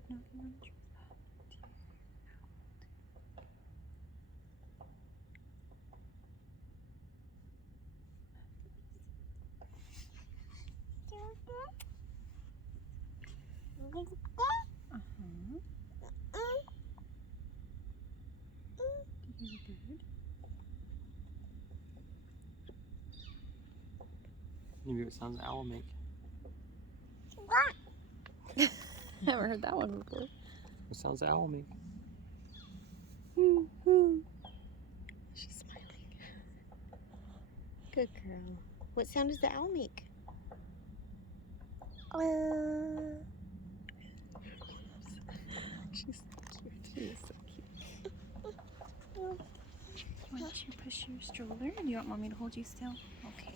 bird knocking on the tree. Uh-huh. Do you hear the bird? Maybe what sounds an owl make. Haven't heard that one before. What sounds an owl make? She's smiling. Good girl. What sound does the owl make? She's so cute. She is so cute. You want to push your stroller? Or do you want mommy to hold you still? Okay.